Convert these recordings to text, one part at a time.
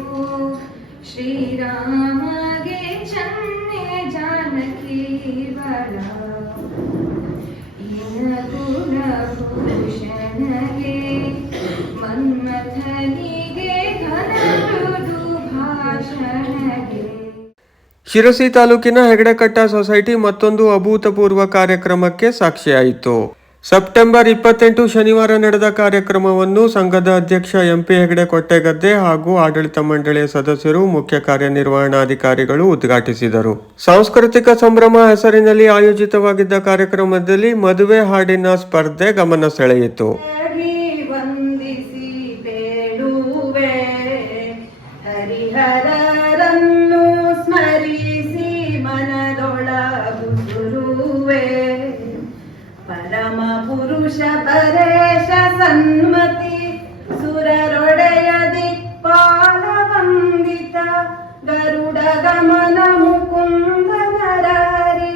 ಪ್ರಭು ಶ್ರೀರಾಮಗೆ ಚನ್ನೆ ಜಾನಕಿ ಬಳ. ಕುಲಭೂಷಣಗೆ ಮನ್ಮಥನಿಗೆ ಘನರುದು ಭಾಷಣಗೆ. ಶಿರಸಿ ತಾಲೂಕಿನ ಹೆಗಡೆಕಟ್ಟ ಸೊಸೈಟಿ ಮತ್ತೊಂದು ಅಭೂತಪೂರ್ವ ಕಾರ್ಯಕ್ರಮಕ್ಕೆ ಸಾಕ್ಷಿಯಾಯಿತು. ಸೆಪ್ಟೆಂಬರ್ ಇಪ್ಪತ್ತೆಂಟು ಶನಿವಾರ ನಡೆದ ಕಾರ್ಯಕ್ರಮವನ್ನು ಸಂಘದ ಅಧ್ಯಕ್ಷ ಎಂಪಿ ಹೆಗಡೆ ಕೊಟ್ಟೆಗದ್ದೆ ಹಾಗೂ ಆಡಳಿತ ಮಂಡಳಿಯ ಸದಸ್ಯರು ಮುಖ್ಯ ಕಾರ್ಯನಿರ್ವಹಣಾಧಿಕಾರಿಗಳು ಉದ್ಘಾಟಿಸಿದರು. ಸಾಂಸ್ಕೃತಿಕ ಸಂಭ್ರಮ ಹೆಸರಿನಲ್ಲಿ ಆಯೋಜಿತವಾಗಿದ್ದ ಕಾರ್ಯಕ್ರಮದಲ್ಲಿ ಮದುವೆ ಹಾಡಿನ ಸ್ಪರ್ಧೆ ಗಮನ ಸೆಳೆಯಿತು. ಹರಿ ಪುರುಷ ಪರೇಶ ಸನ್ಮತಿ ಸುರರೊಡೆಯ ದಿಕ್ಪಾಲ ವಂದಿತ ಗರುಡ ಗಮನ ಮುಕುಂದ ನರಹರಿ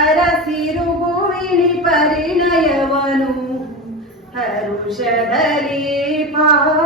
ಅರಸಿರುಗುವಿಣಿ ಪರಿಣಯವನು ಹರುಷದಲ್ಲಿ ಪಾಡಿ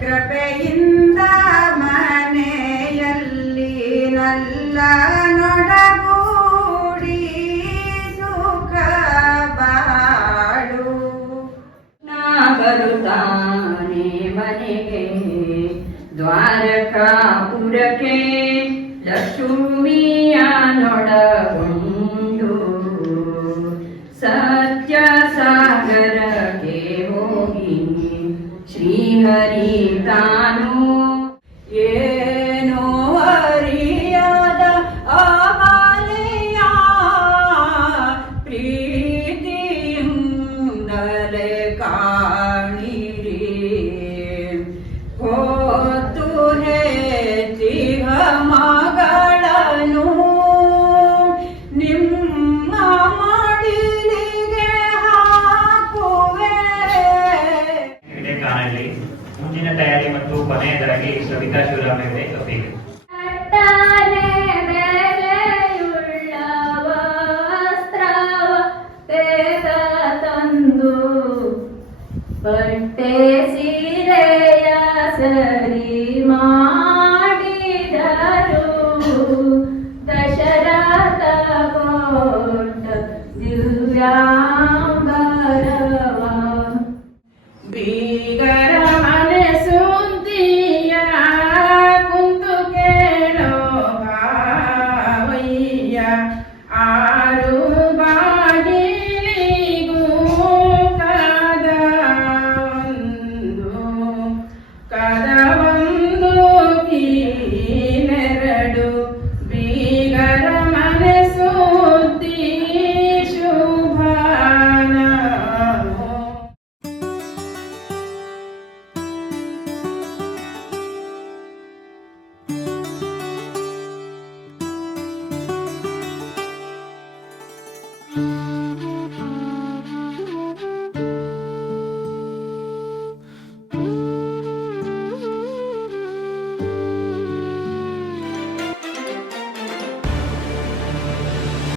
ಕೃಪೆಯಿಂದ ಮನೆಯಲ್ಲಿ ನಲ್ಲ ನೊಡಗೂಡಿ ಸುಖ ಬಾಳು. ನಾ ಬರುತ್ತಾನೆ ಮನೆಗೆ ದ್ವಾರಕಾಪುರಕ್ಕೆ ಲಕ್ಷ್ಮಿಯ ನೊಡಗೊಂಡು હરિતાનું ಮುಂಚಿನ ತಯಾರಿ ಮತ್ತು ಕೊನೆಯದಾಗಿ ಸವಿತಾ ಶಿವರಾಮ್ ಹೆಗಡೆ ಕಪಿಗೆ ಬೀಗರ